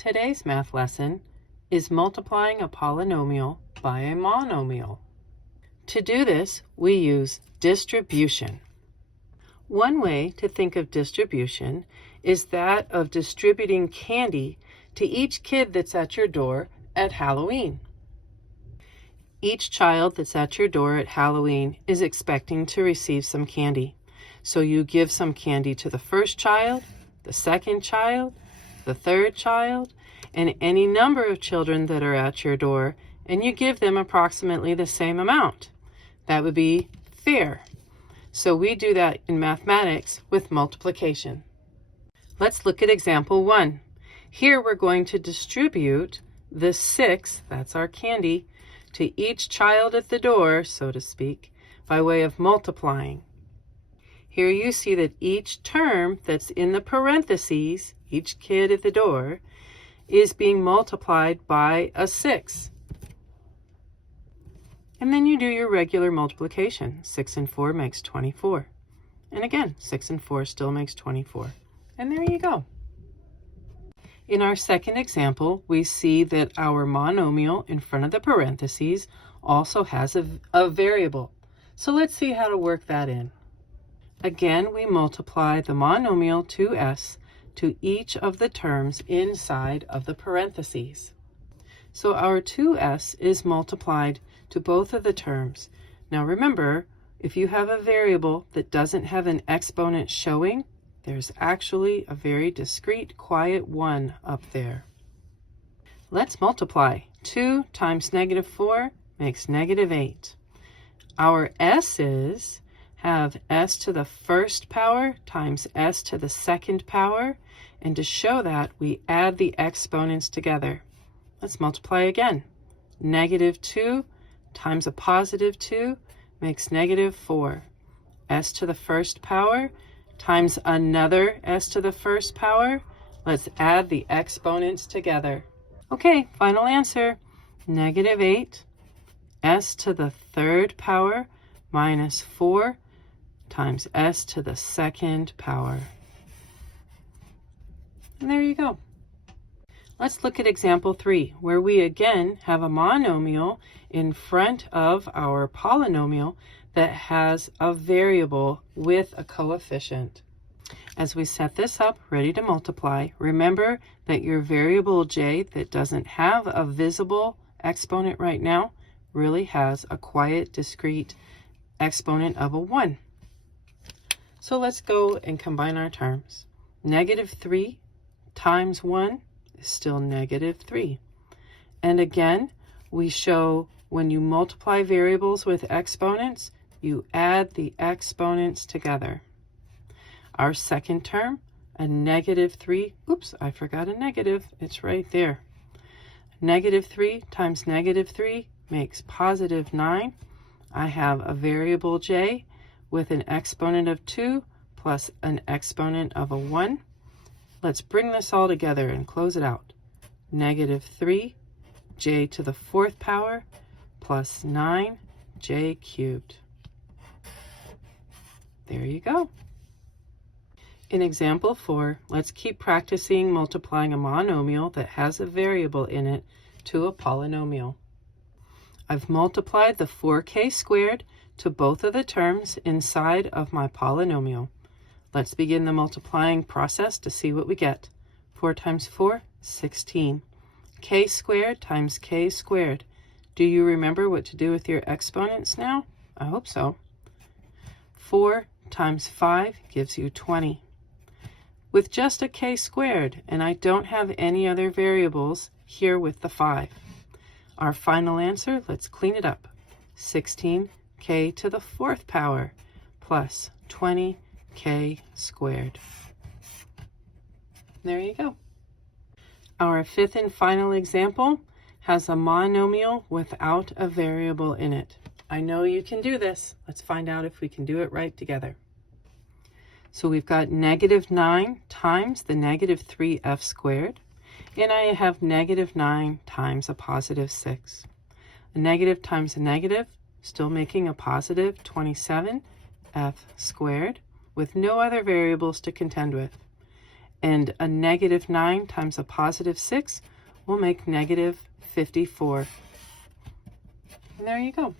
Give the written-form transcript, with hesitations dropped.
Today's math lesson is multiplying a polynomial by a monomial. To do this, we use distribution. One way to think of distribution is that of distributing candy to each kid that's at your door at Halloween. Each child that's at your door at Halloween is expecting to receive some candy. So you give some candy to the first child, the second child, the third child, and any number of children that are at your door, and you give them approximately the same amount. That would be fair. So we do that in mathematics with multiplication. Let's look at example 1. Here we're going to distribute the 6, that's our candy, to each child at the door, so to speak, by way of multiplying. Here you see that each term that's in the parentheses, each kid at the door, is being multiplied by a 6. And then you do your regular multiplication. 6 and 4 makes 24. And again, 6 and 4 still makes 24. And there you go. In our second example, we see that our monomial in front of the parentheses also has a variable. So let's see how to work that in. Again, we multiply the monomial 2s to each of the terms inside of the parentheses. So our 2s is multiplied to both of the terms. Now remember, if you have a variable that doesn't have an exponent showing, there's actually a very discrete, quiet 1 up there. Let's multiply. 2 times -4 makes -8. Our s's have s to the first power times s to the second power, and to show that, we add the exponents together. Let's multiply again. -2 times a +2 makes -4. S to the first power times another s to the first power. Let's add the exponents together. Okay, final answer. -8 s to the third power minus 4 times s to the second power. And there you go. Let's look at example 3, where we again have a monomial in front of our polynomial that has a variable with a coefficient. As we set this up, ready to multiply, remember that your variable j that doesn't have a visible exponent right now really has a quiet, discrete exponent of a 1. So let's go and combine our terms. -3 times 1 is still -3. And again, we show when you multiply variables with exponents, you add the exponents together. Our second term, a -3, oops, I forgot a negative, it's right there. -3 times -3 makes +9. I have a variable j with an exponent of 2 plus an exponent of a 1. Let's bring this all together and close it out. -3 j to the 4th power plus 9 j cubed. There you go. In example 4, let's keep practicing multiplying a monomial that has a variable in it to a polynomial. I've multiplied the 4k squared to both of the terms inside of my polynomial. Let's begin the multiplying process to see what we get. 4 times 4, 16. K squared times k squared. Do you remember what to do with your exponents now? I hope so. 4 times 5 gives you 20. With just a k squared, and I don't have any other variables here with the 5. Our final answer, let's clean it up. 16k to the 4th power plus 20k squared. There you go. Our fifth and final example has a monomial without a variable in it. I know you can do this. Let's find out if we can do it right together. So we've got -9 times the -3f squared, and I have -9 times a +6. A negative times a negative, still making a positive 27f squared, with no other variables to contend with. And a negative 9 times a positive 6 will make negative 54. And there you go.